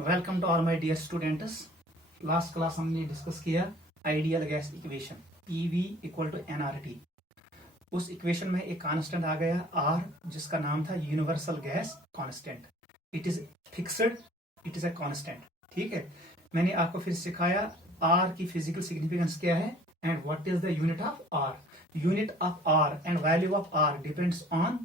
Welcome to all my dear students. Last class हमने discuss किया ideal gas equation PV equal to nRT. उस equation में एक constant आ गया आर, जिसका नाम था universal gas constant. It is fixed, it is a constant. ठीक है, मैंने आपको फिर सिखाया आर की फिजिकल सिग्निफिकेंस क्या है and what is the unit of R. Unit of R and value of R depends on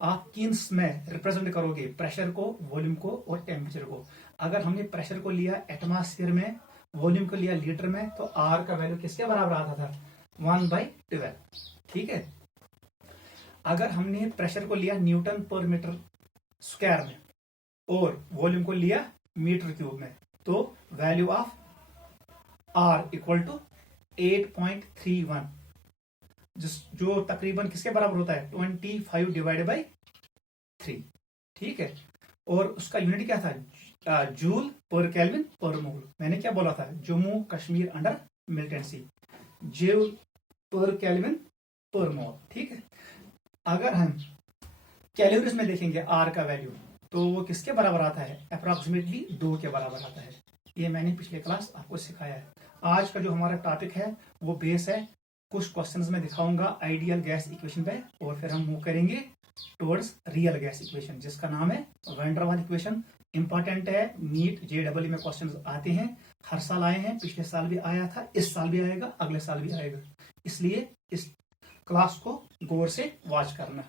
आप किन्स में रिप्रेजेंट करोगे, प्रेशर को, वॉल्यूम को और टेम्परेचर को। अगर हमने प्रेशर को लिया एटमॉस्फेयर में, वॉल्यूम को लिया लीटर में, तो आर का वैल्यू किसके बराबर आता था? 1/12। ठीक है, अगर हमने प्रेशर को लिया न्यूटन पर मीटर स्क्वायर में और वॉल्यूम को लिया मीटर क्यूब में, तो value of R equal to 8.31, जो तकरीबन किसके बराबर होता है? 25/3। ठीक है, और उसका यूनिट क्या था? जूल पर केल्विन पर मोल। मैंने क्या बोला था? Jammu Kashmir under militancy, joule पर केल्विन पर मोल। ठीक है, अगर हम कैलोरीज में देखेंगे आर का वैल्यू, तो वो किसके बराबर आता है? अप्रोक्सीमेटली 2 के बराबर आता है। ये मैंने पिछले क्लास आपको सिखाया है। आज का जो हमारा टॉपिक है वो बेस है, कुछ क्वेश्चंस में दिखाऊंगा आइडियल गैस इक्वेशन पे, और फिर हम मूव करेंगे टुवर्ड्स रियल गैस इक्वेशन, जिसका नाम है वैन डर वाल इक्वेशन। इंपॉर्टेंट है, नीट जेडब्ल्यू में क्वेश्चंस आते हैं, हर साल आए हैं, पिछले साल भी आया था, इस साल भी आएगा, अगले साल भी आएगा। इसलिए इस क्लास को गौर से वॉच करना।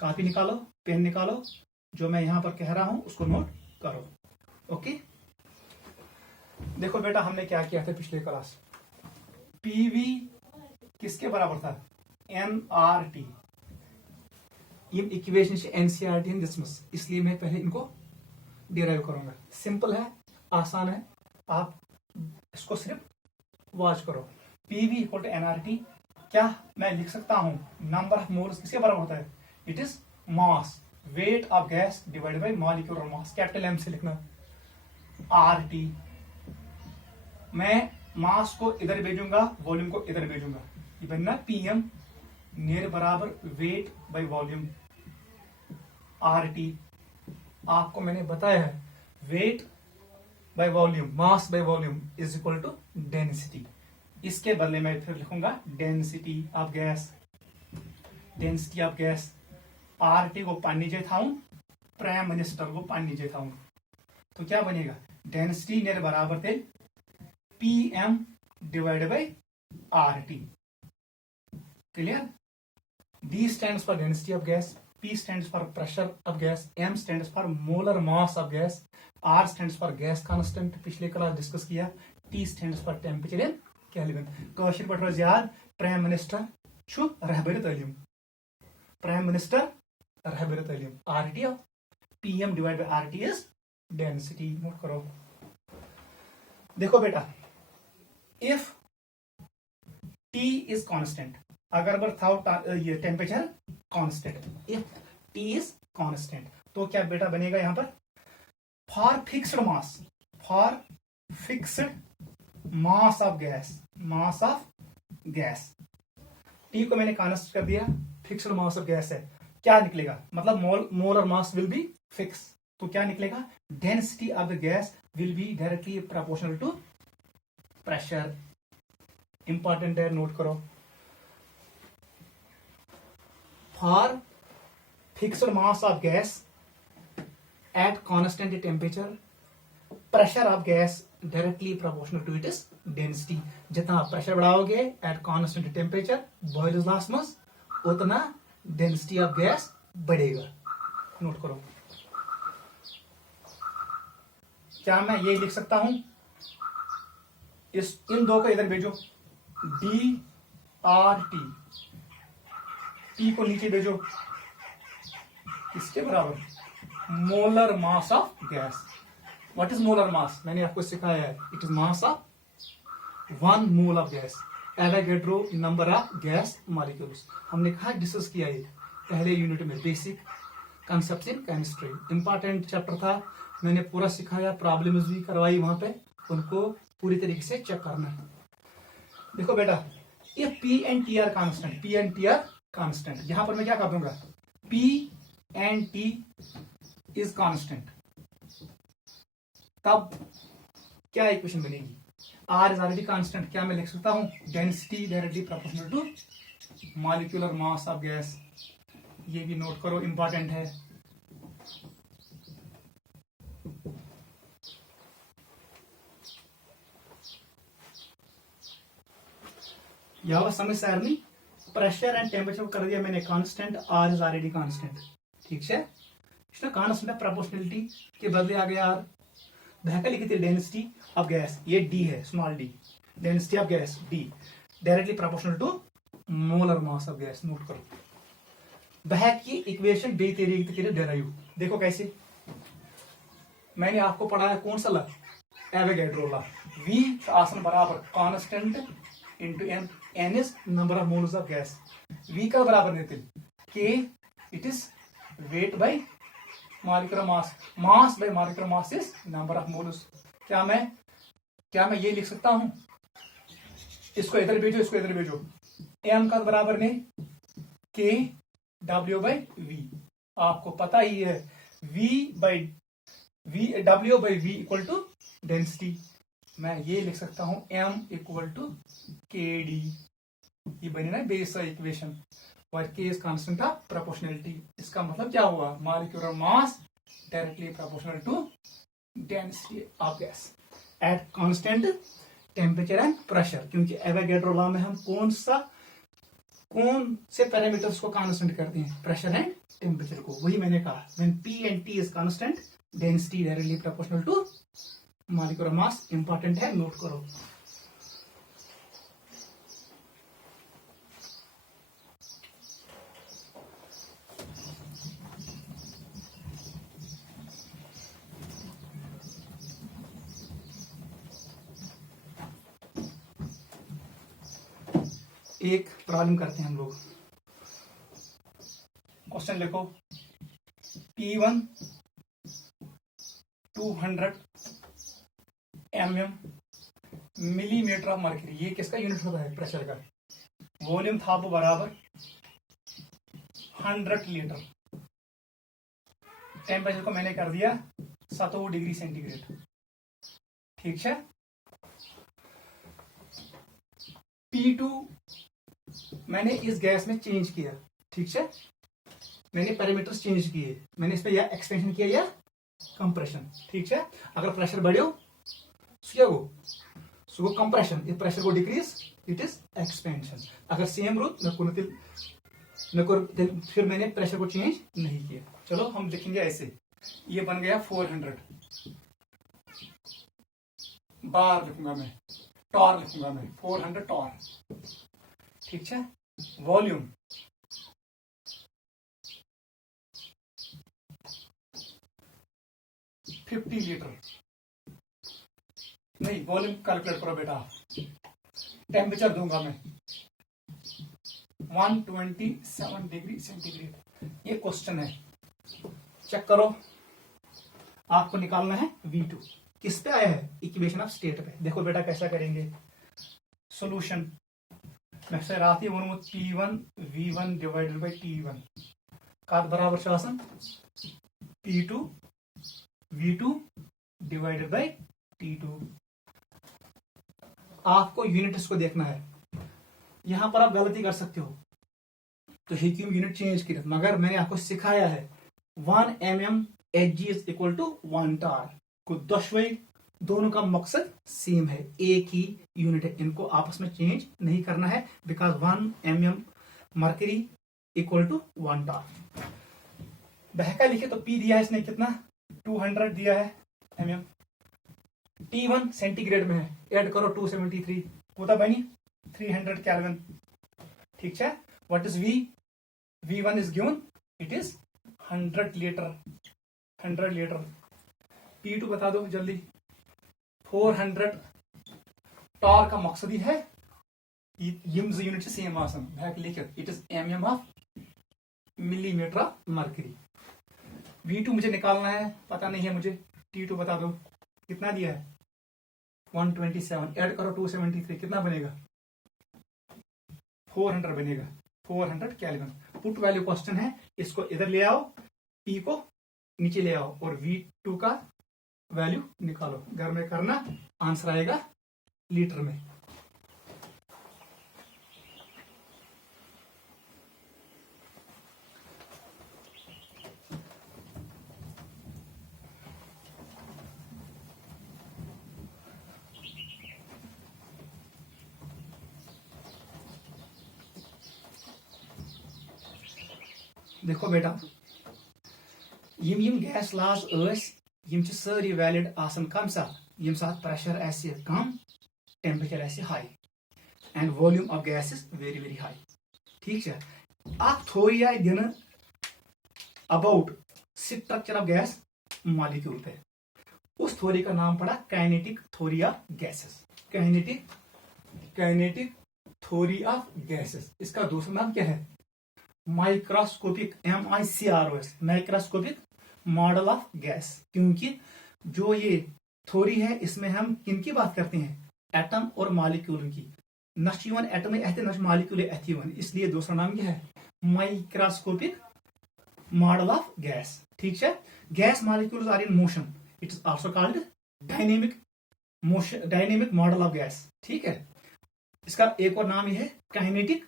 कॉपी निकालो, पेन निकालो, जो मैं यहां पर कह रहा हूं उसको नोट करो। ओके, देखो बेटा, हमने क्या किया था पिछले क्लास? पीवी किसके बराबर था? एनआरटी। इन इक्वेशन से एनसीआरटी डिस्मिस, इसलिए मैं पहले इनको डिराइव करूंगा। सिंपल है, आसान है, आप इसको सिर्फ वॉच करो। पीवी इक्वल टू एनआरटी, क्या मैं लिख सकता हूं? नंबर ऑफ मोल्स किसके बराबर होता है? It is mass, weight of gas divided by molecular mass, capital M से लिखना। आरटी, मैं मास को इधर भेजूंगा, वॉल्यूम को इधर भेजूंगा, ये बनना पीएम नियर बराबर वेट बाय वॉल्यूम। आरटी आपको मैंने बताया है, weight by volume, mass by volume is equal to density. इसके बदले में फिर लिखूंगा density of gas, density of gas. RT को पानी जे था, प्राइम मिनिस्टर को पानी जे था, तो क्या बनेगा? डेंसिटी नियर बराबर थे PM divided by RT. Clear? D stands for density of gas, P stands for pressure of gas, M stands for molar mass of gas, R stands for gas constant, पिछले class discuss किया, T stands for temperature in Kelvin। कौशल पट रोज याद, prime minister छु रहबर तालीम, prime minister रहबर तालीम। RT of PM divided by RT is density। Note करो। देखो बेटा, if T is constant, अगर ये temperature constant, if T is constant, तो क्या बेटा बनेगा यहां पर? For fixed mass, for fixed mass of gas, mass of gas, T को मैंने कांस्टेंट कर दिया, फिक्स्ड मास ऑफ गैस है, क्या निकलेगा? मतलब molar mass will be fix, तो क्या निकलेगा? Density of the gas will be directly proportional to pressure. Important है, नोट करो। For fixed mass of gas at constant temperature, pressure of gas directly proportional to its density। जितना pressure बढ़ाओगे at constant temperature, boiler's loss mass, उतना density of gas बढ़ेगा। Note करो। क्या मैं ये लिख सकता हूं? इन दो को इधर भेजो, डी आर टी, टी को नीचे भेजो, किसके बराबर? Molar mass of gas. What is molar mass? मैंने आपको सिखाया है, it is mass of 1 mole of gas, Avogadro number of gas molecules. हमने कहा, डिस्कस किया ये पहले यूनिट में, basic concepts in chemistry. Important chapter था, मैंने पूरा सिखाया, प्रॉब्लम्स भी करवाई वहां पे, उनको पूरी तरीके से चेक करना है। देखो बेटा, ये P and T R constant, P and T R constant, यहां पर मैं क्या कर दूंगा? P and T is constant, तब क्या इक्वेशन बनेगी? आर इज ऑलरेडी कांस्टेंट, क्या मैं लिख सकता हूं? Density directly proportional to molecular mass of gas. ये भी नोट करो, इंपॉर्टेंट है। यावर समझ से नहीं, प्रेशर एंड टेम्परेचर कर दिया मैंने constant, R is already constant, ठीक है। इसमें कांस्टेंट प्रोपोर्शनलिटी के बदले आ गया आर। बहका लिखी थी डेंसिटी ऑफ गैस, ये डी है, small d, density of gas d directly proportional to molar mass of gas. Note करो, बहक की इक्वेशन बे तरीके के लिए डेराइव। देखो कैसे, मैंने आपको पढ़ाया कौन सा ला? एवोगैड्रो ला। वी आसन बराबर constant into n, n is number of moles of gas. V का बराबर देते के, it is weight by molecular mass, mass by molecular mass is number of moles. क्या मैं ये लिख सकता हूं? इसको इधर भेजो, इसको इधर भेजो। एम का बराबर नहीं, के डब्ल्यू बाई वी। आपको पता ही है W by V equal to density. मैं ये लिख सकता हूं M equal to k d. ये बनी ना बेस इक्वेशन, और के इज कांस्टेंट ऑफ प्रोपोर्शनलिटी। इसका मतलब क्या हुआ? Molecular mass directly proportional to density of gas at constant temperature and pressure. क्योंकि एवोगैड्रो लॉ में हम कौन से पैरामीटर्स को कांस्टेंट करते हैं? प्रेशर एंड टेम्परेचर को। वही मैंने कहा, when P and T is constant, density directly proportional to molecular mass. Important है, नोट करो। एक प्रॉब्लम करते हैं हम लोग। क्वेश्चन लिखो, P1 200 mm millimetre of mercury. ये किसका यूनिट होता है? प्रेशर का। वॉल्यूम था वो बराबर 100 लीटर। टेम्परेचर को मैंने कर दिया 7 डिग्री सेंटीग्रेड, ठीक है। P2 मैंने इस गैस में चेंज किया, ठीक है। मैंने पैरामीटर्स चेंज किए, मैंने इस पे या एक्सपेंशन किया या कंप्रेशन, ठीक है। अगर प्रेशर बढ़ो सो कंप्रेशन, इस प्रेशर को डिक्रीज, इट इज एक्सपेंशन। अगर सेम रूल फिर मैंने प्रेशर को चेंज नहीं किया। चलो हम लिखेंगे ऐसे, ये बन गया 400 बार लिखूंगा मैं, टॉर लिखूंगा मैं, 400 टॉर, ठीक है। वॉल्यूम 50 लीटर, नहीं वॉल्यूम कैलकुलेट करो बेटा। टेम्परेचर दूंगा मैं 127 डिग्री सेंटीग्रेड। ये क्वेश्चन है, चेक करो। आपको निकालना है V2। किस पे आया है? इक्वेशन ऑफ स्टेट पे। देखो बेटा कैसा करेंगे सॉल्यूशन। मैं फिर आती हूँ P1 V1 divided by T1 का बराबर शासन P2 V2 divided by T2। आपको यूनिट्स को देखना है। यहां पर आप गलती कर सकते हो, तो क्यों यूनिट चेंज किया, मगर मैंने आपको सिखाया है 1 mm Hg is equal to 1 torr को। दोनों का मकसद सेम है, एक ही यूनिट है, इनको आपस में चेंज नहीं करना है। Because 1 mm mercury equal to 1 torr. बहका लिखे तो P दिया है इसने कितना? 200 दिया है mm। T1 सेंटीग्रेड में है, ऐड करो 273, होता बनी 300 केल्विन, ठीक है। What is V? V1 is given, it is 100 litre, 100 litre. P2 बता दो जल्दी। 400 टॉर का मकसद ही है यूनिट से सेम आसन बैक लिखे, it is mm of millimetre of mercury. V2 मुझे निकालना है, पता नहीं है मुझे। T2 बता दो कितना दिया है? 127, ऐड करो 273, कितना बनेगा? 400 बनेगा, 400 केल्विन। पुट वैल्यू क्वेश्चन है, इसको इधर ले आओ, P को नीचे ले आओ, और V2 का वैल्यू निकालो, घर में करना, आंसर आएगा लीटर में। देखो बेटा, यम गैस लाज यम सारी वैलिड आसन कम साथ, यम साथ प्रेशर आसे कम, टेम्परेचर आसे high and volume of gas is very very high. ठीक है, अख थोड़ी आय दिन about structure of gas molecule पे, उस थ्योरी का नाम पड़ा kinetic theory of gases. Kinetic theory of gases, इसका दूसरा नाम क्या है? Microscopic, MICROS, microscopic model of gas. क्योंकि जो ये थ्योरी है इसमें हम किन की बात करते हैं? एटम और मॉलिक्यूल की। नशीवन एटम नश मॉलिक्यूल एथिवन, इसलिए दूसरा नाम क्या है? Microscopic model of gas. ठीक है, gas molecules are in motion, it is also called dynamic motion, dynamic model of gas. ठीक है, इसका एक और नाम यह है kinetic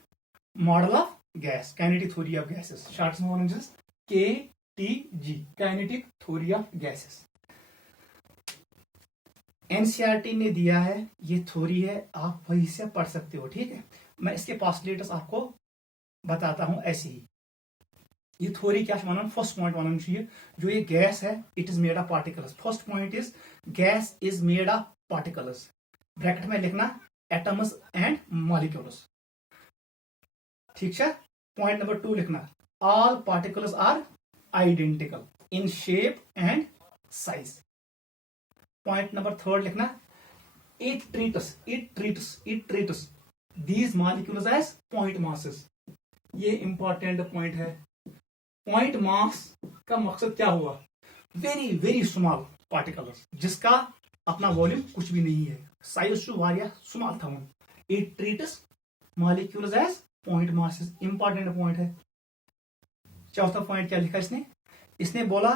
model of gas, kinetic theory of gases, short known as KTG, kinetic theory of gases. NCERT ने दिया है, ये थ्योरी है, आप वहीं से पढ़ सकते हो। ठीक है, मैं इसके पॉस्टुलेट्स आपको बताता हूं ऐसे ही। ये थ्योरी क्या वन, फर्स्ट पॉइंट वन चाहिए, जो ये गैस है it is made of particles. First point is gas is made of particles, bracket में लिखना एटम्स एंड मॉलिक्यूल्स। ठीक है, पॉइंट नंबर 2 लिखना all particles are identical in shape and size. Point number 3 लिखना it treats these molecules as point masses। ये important point है। Point mass का मकसद क्या हुआ? वेरी वेरी स्मॉल पार्टिकल्स, जिसका अपना वॉल्यूम कुछ भी नहीं है, साइज स्मॉल था। It treats molecules as point masses, important point है। चौथा पॉइंट क्या लिखा इसने बोला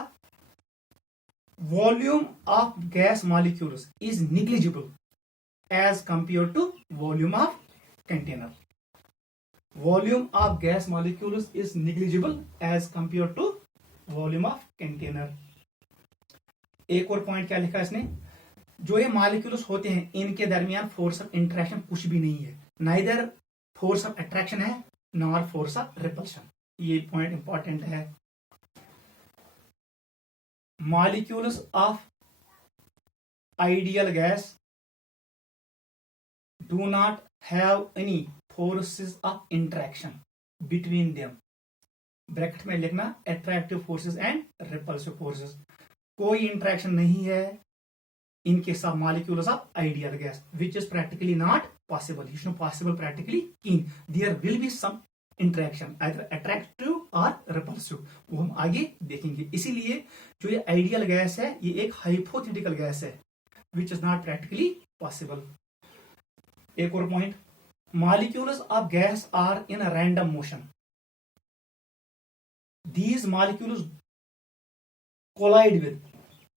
volume of gas molecules is negligible as compare to volume of container. Volume of gas molecules is negligible as compare to volume of container. एक और point क्या लिखा इसने, जो ये मॉलिक्यूल्स होते हैं इनके दरमियान फोर्स ऑफ इंटरेक्शन कुछ भी नहीं है, नाइदर फोर्स ऑफ अट्रैक्शन है नॉर फोर्स ऑफ रिपल्शन। ये पॉइंट इंपॉर्टेंट है। Molecules of ideal gas do not have any forces of interaction between them, bracket में लिखना attractive forces and repulsive forces. कोई इंटरेक्शन नहीं है इनके साथ molecules of ideal gas, which is practically not possible, it's not possible practically keen, there will be some interaction either attractive or repulsive, वो हम आगे देखेंगे। इसीलिए जो ये आइडियल गैस है ये एक हाइपोथेटिकल गैस है which is not practically possible। एक और point, molecules of gas are in a random motion, these molecules collide with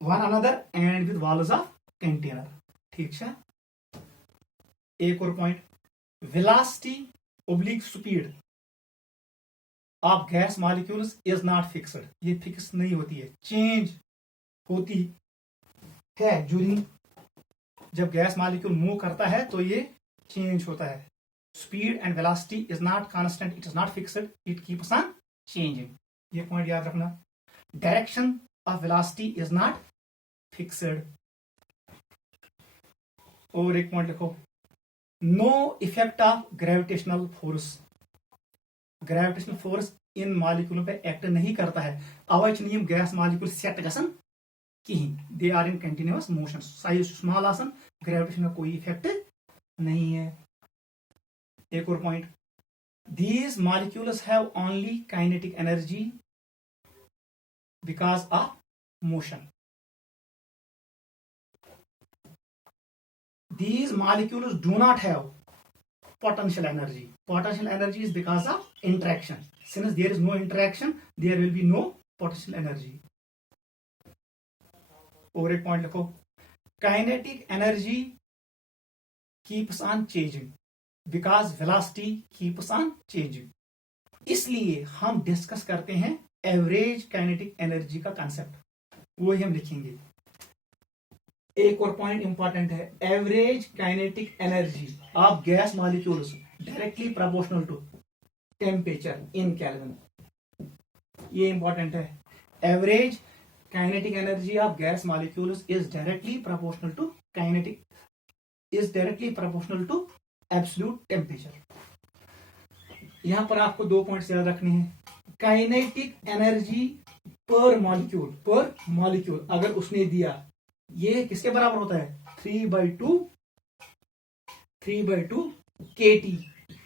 one another and with walls of container। ठीक है, एक और point, velocity oblique speed of gas molecules is not fixed, ये fix नहीं होती है, change होती है ड्यूरिंग, जब गैस मॉलिक्यूल मूव करता है तो ये चेंज होता है। Speed and velocity is not constant, it is not fixed, it keeps on changing, ये पॉइंट याद रखना। Direction of velocity is not fixed. और एक पॉइंट लिखो, no effect of gravitational force, gravitational force इन मॉलिक्यूलों पे एक्ट नहीं करता है, अवच नहीं गैस मॉलिक्यूल सेट गसन कहीं, they are in continuous motion, size small आसन, ग्रेविटेशन का कोई इफेक्ट नहीं है। एक और point, these molecules have only kinetic energy because of motion, these molecules do not have potential energy, potential energy is because of interaction, since there is no interaction there will be no potential energy। और एक point लिखो, kinetic energy keeps on changing because velocity keeps on changing. इसलिए हम discuss करते हैं average kinetic energy का concept, वो ही हम लिखेंगे। एक और पॉइंट इंपॉर्टेंट है, average kinetic energy of gas molecules directly proportional to temperature in kelvin. ये इंपॉर्टेंट है, average kinetic energy of gas molecules is directly proportional to absolute temperature. यहां पर आपको 2 पॉइंट्स याद रखने हैं, काइनेटिक एनर्जी पर मॉलिक्यूल अगर उसने दिया, ये किसके बराबर होता है, 3/2 kT,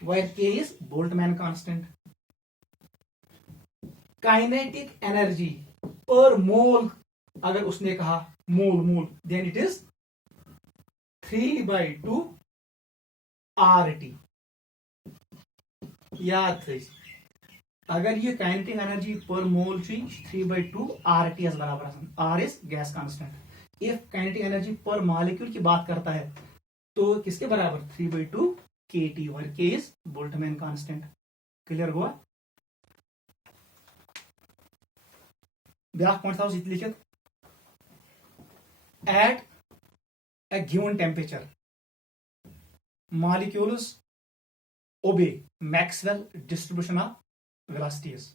where K is Boltzmann constant. Kinetic energy per mole अगर उसने कहा mole, then it is 3/2 RT। याद थे, अगर ये kinetic energy per mole 3/2 RT बराबर, R is gas constant. If kinetic energy per molecule की बात करता है तो किसके बराबर, 3/2 kT, where K is Boltzmann constant. Clear हुआ? ब्याक पॉइंट था लिखित, at a given temperature molecules obey Maxwell distribution of velocities.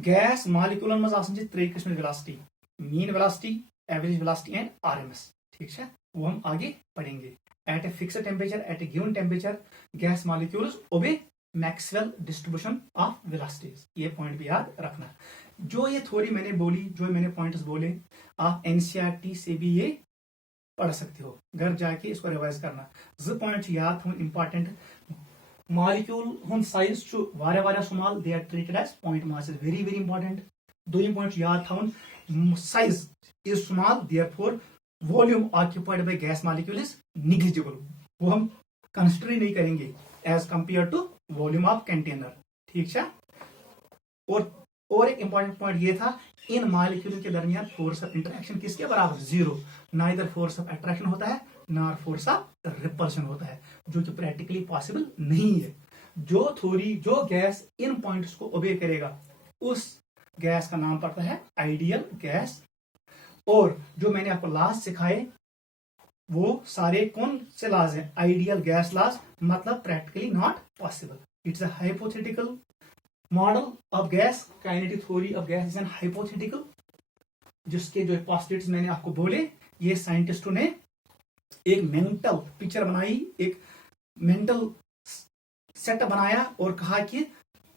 Gas मॉलिक्यूलन मज आसन 3 किस्म velocity, mean velocity, average velocity and RMS. ठीक है, वो हम आगे पढ़ेंगे। At a fixed temperature, at a given temperature, gas molecules obey Maxwell distribution of velocities. ये पॉइंट भी याद रखना। जो ये थ्योरी मैंने बोली, जो मैंने पॉइंट्स बोले, आप एनसीईआरटी से भी ये पढ़ सकते हो, घर जाके इसको रिवाइज करना। जो पॉइंट याद थोन इंपॉर्टेंट, मॉलिक्यूल हुन साइज वारिया small, they are treated as point mass, is very very important. 2 point याद थोन, size is small, therefore volume occupied by gas molecule is negligible. वो हम कंसिडर ही नहीं करेंगे as compare to volume of container. ठीक है, और एक इंपॉर्टेंट पॉइंट ये था, इन मॉलिक्यूल के दरमियान फोर्स ऑफ इंटरेक्शन किसके बराबर, 0। ना इधर फोर्स ऑफ अट्रैक्शन होता है, ना फोर्स ऑफ रिपल्शन होता है, जो कि प्रैक्टिकली पॉसिबल नहीं है। जो गैस इन पॉइंट्स को ओबे करेगा, उस गैस का नाम पड़ता है आइडियल गैस। और जो मैंने आपको लास्ट सिखाए, वो सारे कौन से लॉज हैं, आइडियल गैस लॉज, मतलब practically not possible. It's a hypothetical model of gas, kinetic theory of gas is an hypothetical, जिसके जो पॉस्टुलेट्स मैंने आपको बोले, ये साइंटिस्टों ने एक मेंटल पिक्चर बनाई, एक मेंटल सेट बनाया और कहा कि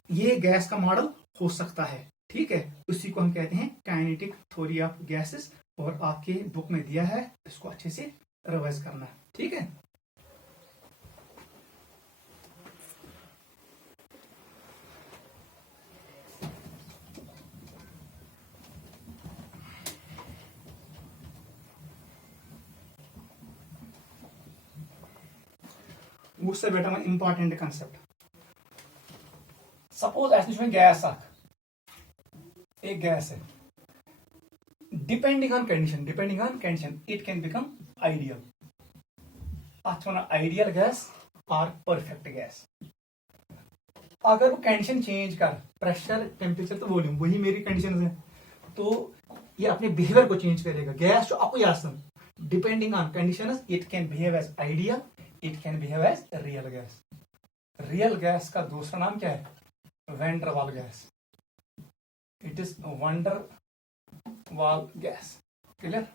ये गैस का मॉडल हो सकता है। ठीक है, उसी को हम कहते हैं काइनेटिक थ्योरी ऑफ गैसेस, और आपके बुक में दिया है, इसको अच्छे से रिवाइज करना है। ठीक है, उससे बेटा में इंपॉर्टेंट कंसेप्ट, सपोज ऐसे गैस एक गैस है, depending on condition it can become ideal. अच्छा, आइडियल गैस और परफेक्ट गैस। अगर वो कंडीशन चेंज कर, प्रेशर, टेम्परेचर तो वॉल्यूम, वही मेरी कंडीशन है, तो ये अपने बिहेवियर को चेंज करेगा। गैस जो आपको याद, depending on condition it can behave as ideal, it can behave as real gas. Real gas का दूसरा नाम क्या है, वैन डर वाल gas. It is van der वाल गैस। क्लियर?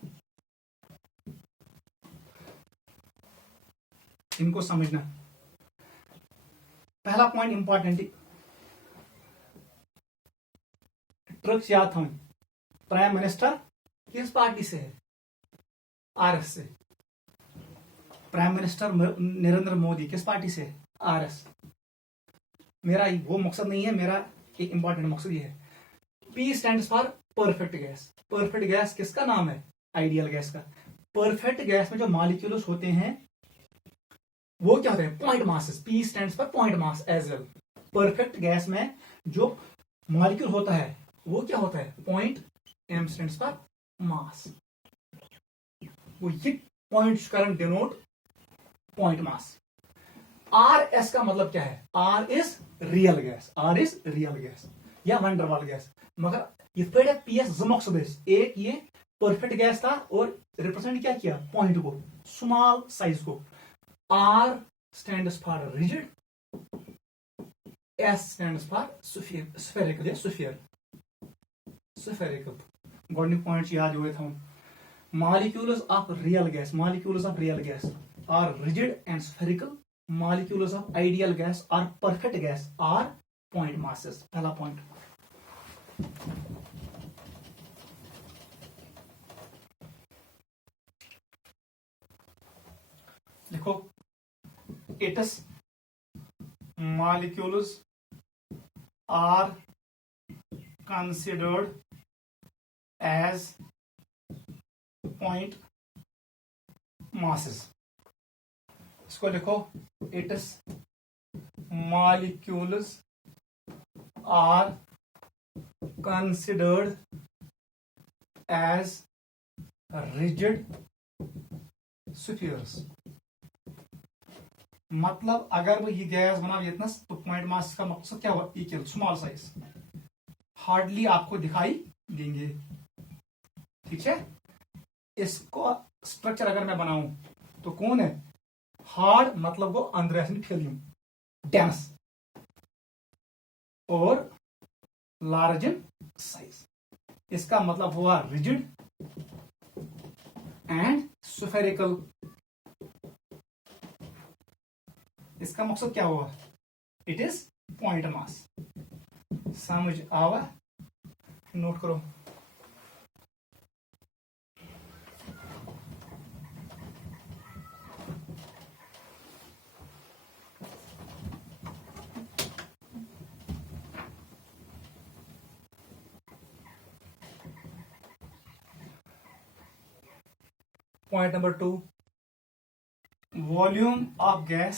इनको समझना। पहला पॉइंट इंपॉर्टेंट, ट्रिक्स याद था। प्राइम मिनिस्टर किस पार्टी से है, आरएस से। प्राइम मिनिस्टर नरेंद्र मोदी किस पार्टी से है, आरएस। मेरा वो मकसद नहीं है, मेरा एक इंपॉर्टेंट मकसद ये है, P stands for perfect gas. Perfect gas किसका नाम है, आइडियल गैस का। परफेक्ट गैस में जो मॉलिक्यूल्स होते हैं वो क्या होते हैं, point masses. P stands for point mass as well. Perfect gas में जो मॉलिक्यूल होता है वो क्या होता है, point. M stands for mass. वो ये पॉइंट कर denote point mass. R S का मतलब क्या है? R is real gas, are is real gas या वंडरवाल गैस। मगर ये पे पी एस जो मकसद है, एक ये परफेक्ट गैस था और रिप्रेजेंट क्या किया? पॉइंट को, स्मॉल साइज को। R stands for rigid, S stands for spherical या स्फीयर, स्फेरिकल। गोल्डन पॉइंट याद हुए थे। Molecules of real gas are rigid and spherical. Molecules of ideal gas or perfect gas are point masses. पहला point. लिखो, its molecules are considered as point masses. इसको लिखो, its molecules are considered as rigid spheres. मतलब अगर वो ये gas बनाओ इतना, तो पॉइंट मास का मकसद क्या हुआ? इक्वल, स्मॉल साइज, हार्डली आपको दिखाई देंगे। ठीक है, इसको स्ट्रक्चर अगर मैं बनाऊं तो कौन है? हार्ड मतलब वो अंदर फिल्म, डेंस, और लार्ज इन साइज। इसका मतलब हुआ रिजिड एंड स्फेरिकल। इसका मकसद क्या हुआ? It is point mass. समझ आवा? नोट करो। Point number 2, volume of gas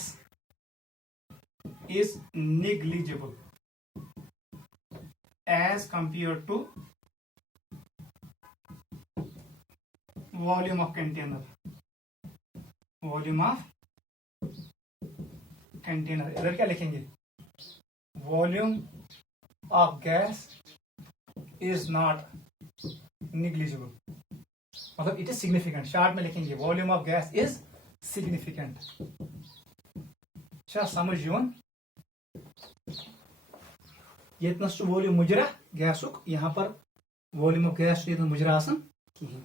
is negligible as compared to volume of container. Volume of container, इधर क्या लिखेंगे? Volume of gas is not negligible, मतलब इट इज सिग्निफिकेंट। शार्ट में लिखेंगे volume of gas is significant. अच्छा समझ योन, ये volume मुजरा गैसुक, यहाँ पर वॉल्यूम ऑफ गैस मुजरा आसन कहीं।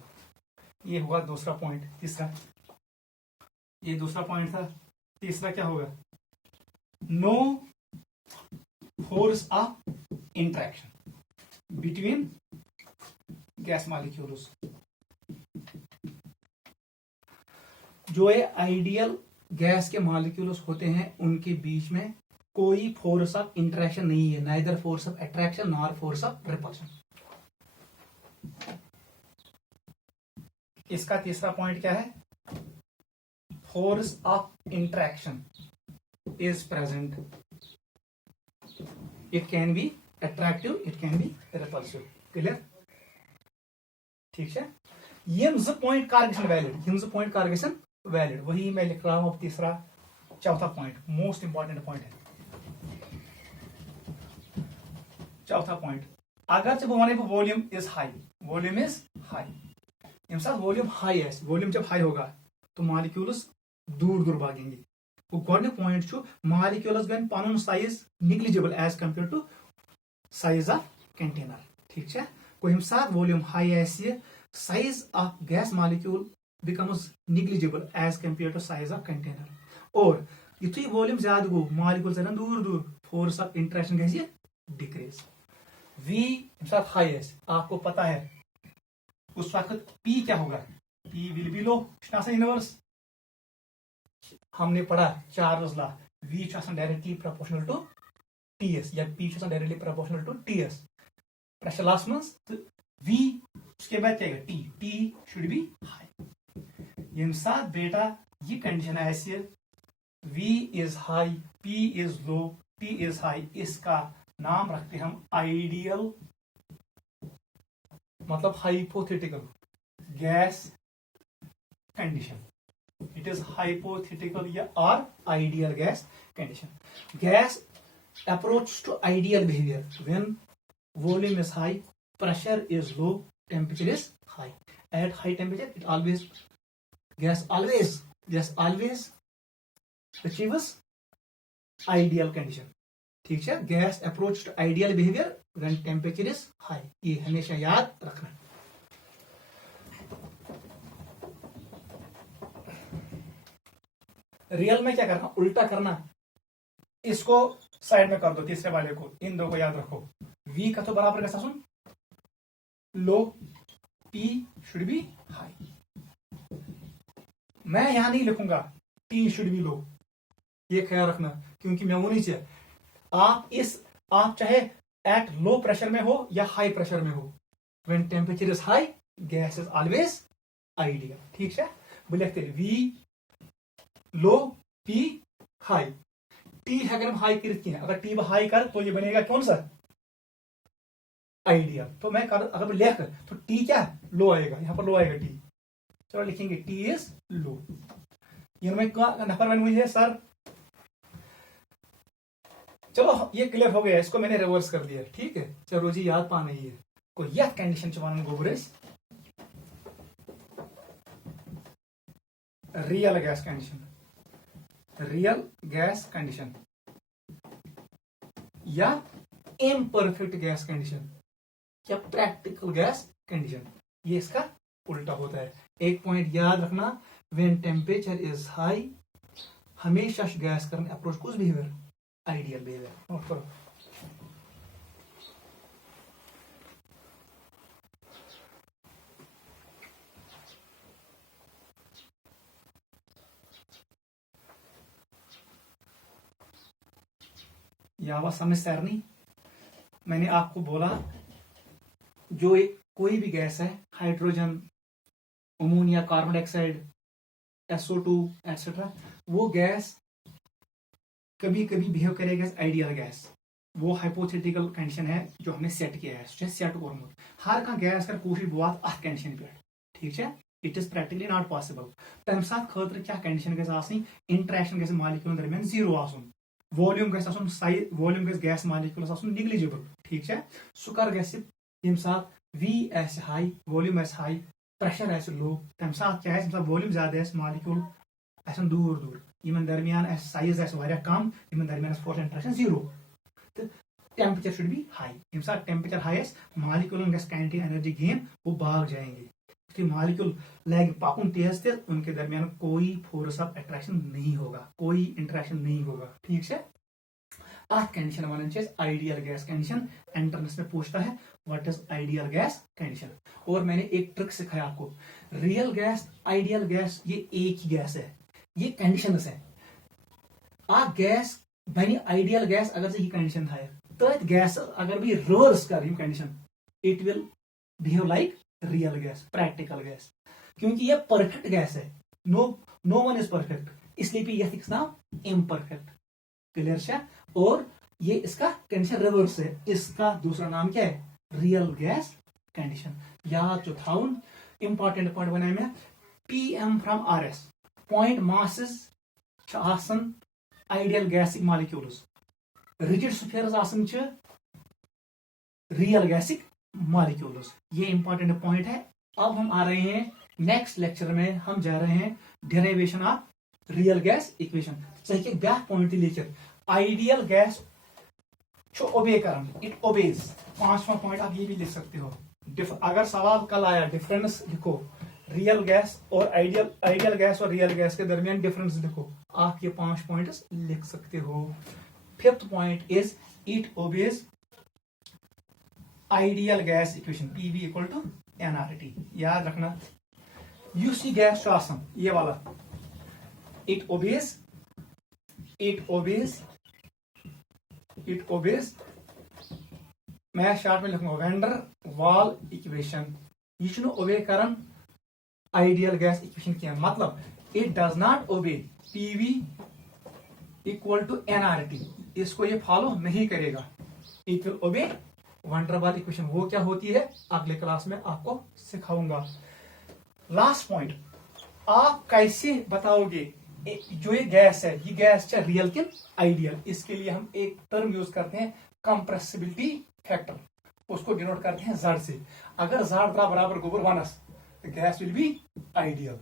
ये हुआ दूसरा पॉइंट। तीसरा, ये दूसरा पॉइंट था। तीसरा क्या होगा? No force of interaction between gas molecules. जो ये आइडियल गैस के मॉलिक्यूल्स होते हैं उनके बीच में कोई फोर्स ऑफ इंटरेक्शन नहीं है, neither force of attraction nor force of repulsion. इसका तीसरा पॉइंट क्या है? Force of interaction is present, it can be attractive, it can be repulsive. Clear? ठीक है, ये पॉइंट कार्गेशन वैलिड, ये पॉइंट कार्गेशन वैलिड, वही मैं लिख रहा हूं। अब तीसरा, चौथा पॉइंट मोस्ट इंपॉर्टेंट पॉइंट है। चौथा पॉइंट, अगर जब वन volume is high, volume is high, volume high है, वॉल्यूम जब हाई होगा तो मॉलिक्यूल्स दूर दूर भागेंगे। वो गोडनेक पॉइंट छु, मॉलिक्यूल्स गन पनुन size negligible as compare to size of container. ठीक है, को हम साथ वॉल्यूम हाई है, size of gas molecule becomes negligible as compared to size of container. और युथुई वॉल्यूम ज्यादा गो, मॉलिक्यूल से दूर दूर, फोर्स ऑफ इंटरेक्शन कैसे डिक्रीज। V साथ हाई है, आपको पता है उस वक्त P क्या होगा? P will be low inverse. हमने पढ़ा Charles law, V directly proportional to TS या P directly proportional to TS। Pressure laws में V उसके बाद क्या है? T should be high. यम साथ बेटा ये कंडीशन ऐसी है, V is high, P is low, T is high, इसका नाम रखते हम आइडियल, मतलब hypothetical. gas condition. It is hypothetical or ideal gas condition. Gas approaches to ideal behavior when volume is high, pressure is low, temperature is high. At high temperature, gas always achieves ideal condition. ठीक है, gas approach to ideal behaviour when temperature is high. ये हमेशा याद रखना. Real में क्या करना, उल्टा करना. इसको साइड में कर दो, तीसरे वाले को, इन दो को याद रखो. V का तो बराबर कैसा सुन, लो, P शुड बी हाई. मैं यहां नहीं लिखूंगा T शुड बी लो, ये ख्याल रखना, क्योंकि मैं वो नहीं चाहिए. आप चाहे एट लो प्रेशर में हो या हाई प्रेशर में हो, when temperature is high gas is always ideal. ठीक है, लिखते V लो, P हाई. T है अगर हम हाई करते हैं, अगर T हाई कर तो ये बनेगा कौन सा, आइडियल. तो मैं अगर लिख तो T क्या लो आएगा, यहां पर लो आएगा T. चलो लिखेंगे T इज लो. ये में नफर बन हुई है सर. चलो ये क्लियर हो गया, इसको मैंने रिवर्स कर दिया. ठीक है, चलो जी याद पाना है को यह कंडीशन वन गोबरेज real gas condition, real gas condition या इम्परफेक्ट गैस कंडीशन या प्रैक्टिकल गैस कंडीशन. ये इसका उल्टा होता है. एक पॉइंट याद रखना, व्हेन टेम्परेचर इज हाई हमेशा गैस करने अप्रोच कुछ बिहेवियर आइडियल बिहेवियर. नोट करो. यह आवाज समझ तैयार नहीं. मैंने आपको बोला जो कोई भी गैस है, hydrogen, ammonia, carbon dioxide, SO2 etcetera, वो गैस कभी कभी बिहेव करेगा आइडियल गैस. वो हाइपोथेटिकल कंडीशन है जो हमने सेट किया है, सेट कोर्मुत. हर कह गैस कर कोशिश बहुत अथ कंडीशन पे. ठीक है, it is practically not possible. तम साथ खतर क्या कंडीशन गैस आसनी, इंटरेक्शन गैस मॉलिक्यूल दरमियान जीरो आसुन, वॉल्यूम गैस आसुन size, volume gas gas molecule आसुन निग्लिजिबल. ठीक है, सु कर गैस यम साथ V ऐसे हाई, वॉल्यूम ऐसे हाई, प्रेशर ऐसे लो, तम साथ क्या है, वॉल्यूम ज्यादा है, मॉलिक्यूल ऐसे दूर दूर, इन दरमियान साइज कम, इन दरमियान फोर्स इंटरेक्शन जीरो. तो टेम्परेचर शुड बी हाई. यम साथ temperature high molecule kinetic energy gain, वो भाग जाएंगे. मॉलिक्यूल लैग पाकुन तेज तेज, उनके दरमियान कोई फोर्स ऑफ अट्रैक्शन नहीं होगा, कोई इंटरेक्शन नहीं होगा. ठीक है, अथ condition one ideal gas condition. Entrance में पूछता है what is ideal gas condition. और मैंने एक ट्रिक सिखाया आपको. रियल गैस, आइडियल गैस, ये एक ही गैस है, ये कंडीशन है. आ गैस बनी आइडियल गैस अगर से ये कंडीशन था तो गैस अगर भी रिवर्स कर condition, it will behave like real gas, practical gas. क्योंकि ये परफेक्ट गैस है, नो वन इज परफेक्ट, इसलिए भी यह नाम इम्परफेक्ट. क्लियर है. और ये इसका कंडीशन रिवर्स है, इसका दूसरा नाम क्या है, रियल गैस कंडीशन. याद जो था इंपॉर्टेंट पॉइंट बनाए में, PM from RS point masses ideal gaseous molecules, rigid spheres real gaseous molecules. ये इंपॉर्टेंट पॉइंट है. अब हम आ रहे हैं नेक्स्ट लेक्चर में, हम जा रहे हैं derivation of real gas equation. चाहिए ब्याह पॉइंट लेकर आइडियल गैस ओबे करम, इट ओबेज. 5वां पॉइंट आप ये भी लिख सकते हो. अगर सवाल कल आया डिफरेंस लिखो, रियल गैस और आइडियल गैस और रियल गैस के दरमियान डिफरेंस लिखो, आप ये 5 पॉइंट्स लिख सकते हो. 5th point is it obeys ideal gas equation, PV equal to NRT. याद रखना. यूसी गैस आसम ये वाला, इट ओबेज मैं शॉर्ट में लिखूंगा वेंडर वाल इक्वेशन. ये ओबे करन आइडियल गैस इक्वेशन क्या मतलब, it does not obey PV equal to NRT. इसको ये फॉलो नहीं करेगा. It will obey van der Waals equation. वो क्या होती है अगले क्लास में आपको सिखाऊंगा. लास्ट पॉइंट, आप कैसे बताओगे जो ये गैस है, ये गैस है रियल के आइडियल? इसके लिए हम एक टर्म यूज करते हैं कंप्रेसिबिलिटी फैक्टर, उसको डिनोट करते हैं Z से। अगर Z बराबर गोबर 1 तो गैस विल बी आइडियल।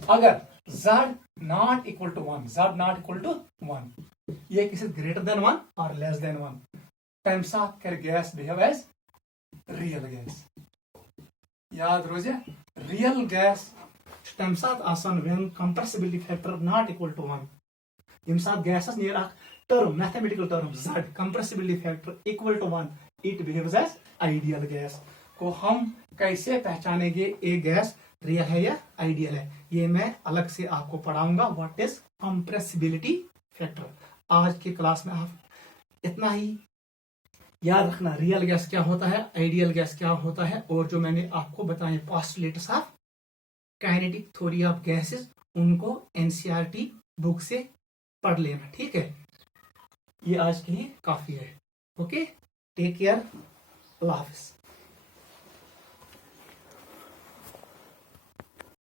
अगर Z not equal to 1, Z not equal to 1, ये किसी ग्रेटर देन 1 और लेस देन 1, तम साथ कर gas behave as real gas. याद रोजे, रियल गैस तम साथ आसान when compressibility factor not equal to 1, यम साथ गैसस नियर अख term, mathematical term Z compressibility factor equal to 1, it behaves as ideal gas. को हम कैसे पहचानेंगे ये गैस रियल है या आइडियल है, ये मैं अलग से आपको पढ़ाऊंगा। What is compressibility factor. आज की क्लास में आप इतना ही याद रखना, रियल गैस क्या होता है, आइडियल गैस क्या होता है, और जो मैंने आपको बताए postulates of kinetic theory of gases, उनको एनसीईआरटी बुक से पढ़ लेना। ठीक है, ये आज के लिए काफी है। ओके, टेक केयर, अल्लाह हाफिज।